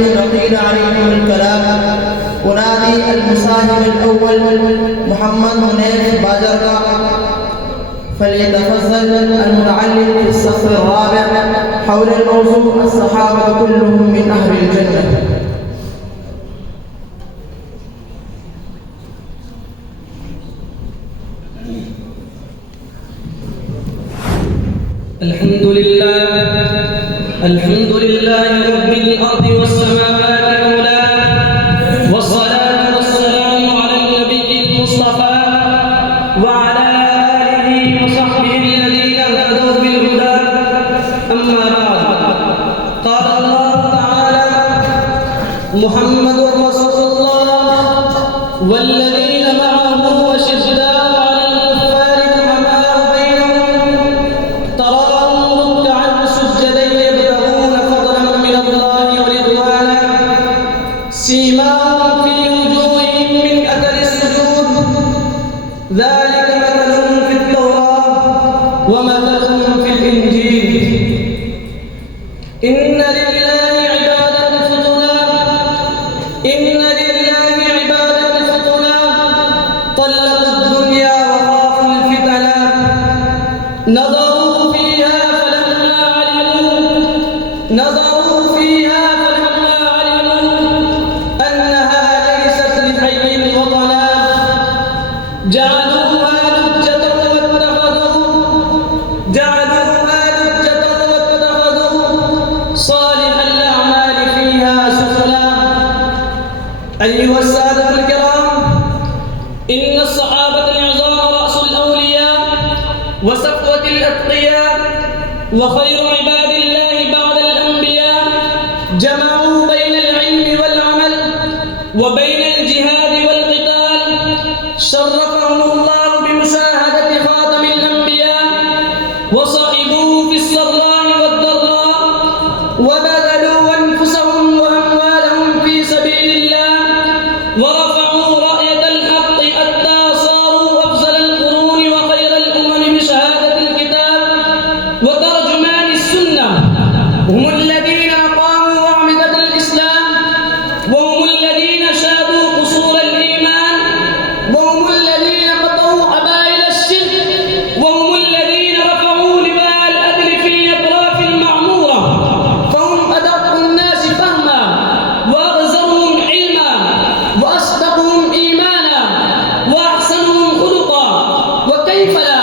وقيل عليهم الكلام. أنادي المساهم الأول محمد منيف باجرقة فليتفضل المتعلم في الصف الرابع حول الموضوع الصحابة كلهم من أهل الجنة. الحمد لله رب الأرض والسماوات العلى، والصلاة والسلام على النبي المصطفى وعلى آله وصحبه الذين اهتدوا بالهدى. أما بعد، قال الله تعالى: محمد رسول الله والذين معه أشداء على الكفار رحماء بينهم تراهم ركعا سجدا يبتغون فضلا من الله ورضوانا سيماهم في وجوههم من أثر السجود ذلك مثلهم في التوراة ومثلهم في الإنجيل. إن لله عبادا فتنا طلقوا الدنيا وخافوا الفتنا نظروا فيها فلما علموا أنها ليست لحي وطنا جعلوها لجة واتخذوا صالح الأعمال فيها سفلا. أيها السادة الكرام، إن الصحابة العظام رأس الأولياء وصفوة الأتقياء وخير عباد الله بعد الأنبياء، جمعوا بين العلم والعمل وبين الجهاد والقتال. شرفهم الله بمشاهدة خاتم الأنبياء وصاحبوه في السراء والضراء، وبذلوا أنفسهم وأموالهم في سبيل الله ورفعوا راية الحق حتى صاروا أفضل القرون وخير الأمم بشهادة الكتاب وترجمان السنة. هم الذين أقاموا أعمدة الإسلام، وهم الذين شادوا قصور الإيمان، وهم الذين قطعوا حبائل الشرك، وهم الذين رفعوا لواء العدل في أطراف المعمورة. فهم أدق الناس فهما وأغزرهم علما وأصدقهم إيمانا وأحسنهم خلقا، وكيف لا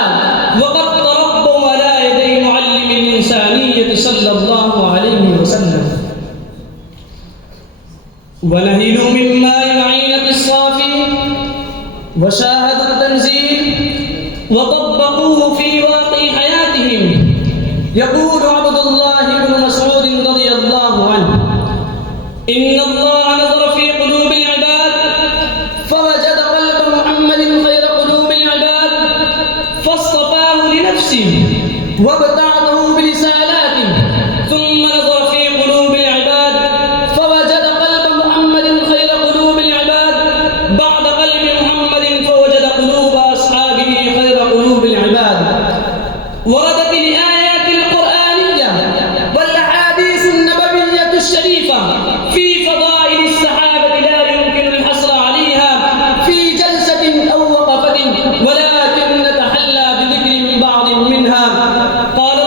وقد تربوا على يدي معلم الإنسانية صلى الله عليه وسلم، ونهلوا من ماء العينة الصافي وشاهدوا التنزيل وطبقوه في واقع حياتهم. يقول عبد الله بن مسعود رضي الله عنه: إن الله نظر في قلوب العباد فوجد قلب محمد خير قلوب العباد فاصطفاه لنفسه وابتعده برسالاته، ثم نظر في قلوب العباد فوجد قلب محمد خير قلوب العباد بعد قلب محمد فوجد قلوب أصحابه خير قلوب العباد. وردت الآيات القرآنية والأحاديث النبوية الشريفة في فضائل الصحابة لا يمكن الحصر عليها في جلسة أو وقفة، ولكن نتحلى بذكر بعض منها. قال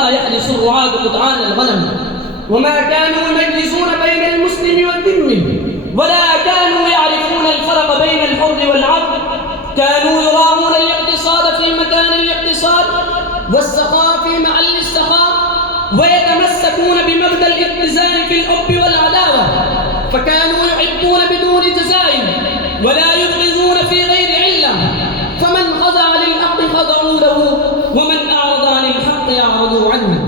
كما يحرس الرعاة قطعان الغنم، وما كانوا يميزون بين المسلم والذمي، ولا كانوا يعرفون الفرق بين الحر والعبد. كانوا يراعون الاقتصاد في مكان الاقتصاد والسخاء في محل السخاء، ويتمسكون بمبدأ الاتزان في الحب والعداوة، فكانوا يحبون بدون جزاء ولا يبغضون في غير علة، فمن خضع للحق خضعوا له ومن أعرض عن الحق أعرضوا عنه.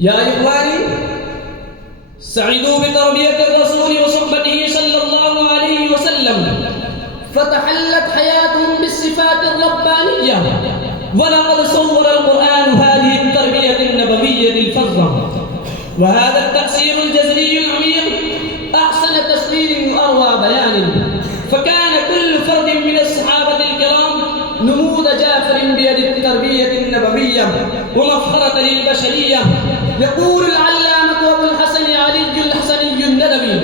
يا إخواني، سعدوا بتربية الرسول وصحبته صلى الله عليه وسلم، فتحلت حياتهم بالصفات الربانية، ولقد صور القرآن هذه التربية النبوية الفظة، وهذا التأثير الجذري العميق أحسن تسليل وأروى بيان. فكان كل فرد من الصحابة الكرام نموذج جافر بيد التربية النبوية ومفخرة للبشرية. يقول العلامة أبو الحسن علي الحسني الندوي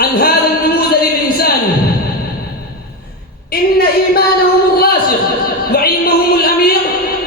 عن هذا النموذج الإنساني: إن إيمانهم الراسخ وعلمهم الأمير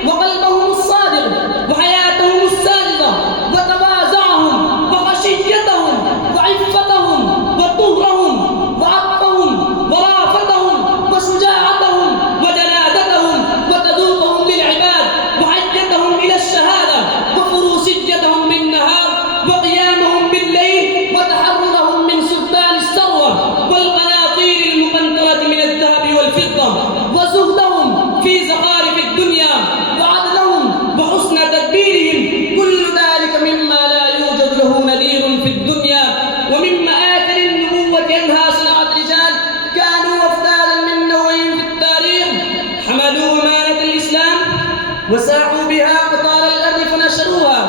وقلبهم الصادق وحياتهم السالمة وتواضعهم وخشيتهم وعفتهم وطهرهم وعطفهم ورافتهم وشجاعتهم وجلادتهم وتذوقهم للعباد وحجتهم إلى الشهادة وفروسيتهم بالنهار وقيامهم بالليل وتحررهم من سلطان الثروة والقناطير المقنطرة من الذهب والفضة وزهدهم في زخارف الدنيا وعدلهم وحسن تدبيرهم، كل ذلك مما لا يوجد له نذير في الدنيا. ومن مآثر النبوة أنها صنعت رجال كانوا أفضالا من نوعهم في التاريخ، حملوا أمانة الإسلام وساعوا بها قطار الأرض فنشروها،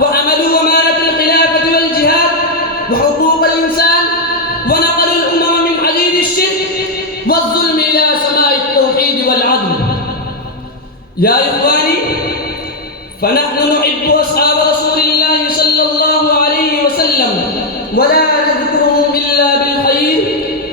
وحملوا أمانة الخلافة والجهاد وحقوق الإنسان، ونقلوا الأمم من حديد الشرك والظلم إلى سماء التوحيد والعدل. يا إخواني، فنحن نحب أصحاب رسول الله صلى الله عليه وسلم، ولا نذكرهم إلا بالخير،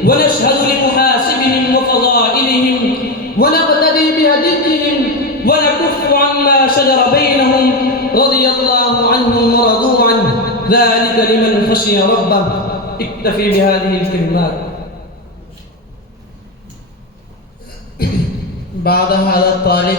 ونشهد لمحاسبهم وفضائلهم، ونقتدي بهديهم، ونكف عما شجر بينهم، رضي الله عنهم ورضوا عنه، ذلك لمن خشي ربه. اكتفي بهذه الكلمات. بعد هذا الطالب